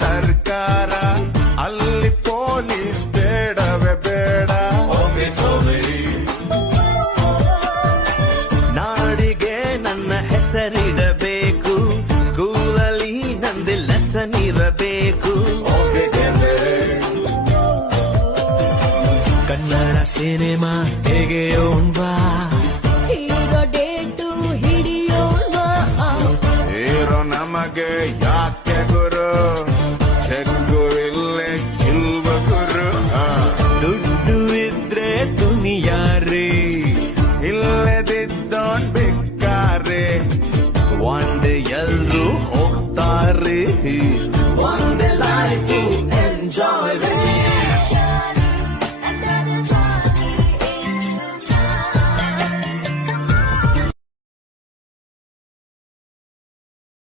ಸರ್ಕಾರ ಅಲ್ಲಿ ಪೊಲೀಸ್ ಬೇಡವೇ ಬೇಡ. ನಾಡಿಗೆ ನನ್ನ ಹೆಸರಿಡಬೇಕು, ಸ್ಕೂಲಲ್ಲಿ ನಂದು ಲೆಸನ್ ಇರಬೇಕು. ಕನ್ನಡ ಸಿನಿಮಾ ಹೇಗೆಯೋನ್ವಾ, ಹೀರೋ ಡೇಟು ಹಿಡಿಯೋಣ. ಹೀರೋ ನಮಗೆ ಯಾಕೆ ಗುರು, ಚೆಕ್ಕು ಇಲ್ಲೇ ಇಲ್ವ ಗುರು. ದುಡ್ಡು ಇದ್ರೆ ದುನಿಯಾರಿ, ಇಲ್ಲದಿದ್ದೋನ್ ಬಿಕ್ಕಾರೆ. ಒಂದೇ ಎಲ್ರು ಹೋಗ್ತಾರೆ, ಒಂದೇ ಲೈಫ್ ಎಂಜಾಯ್.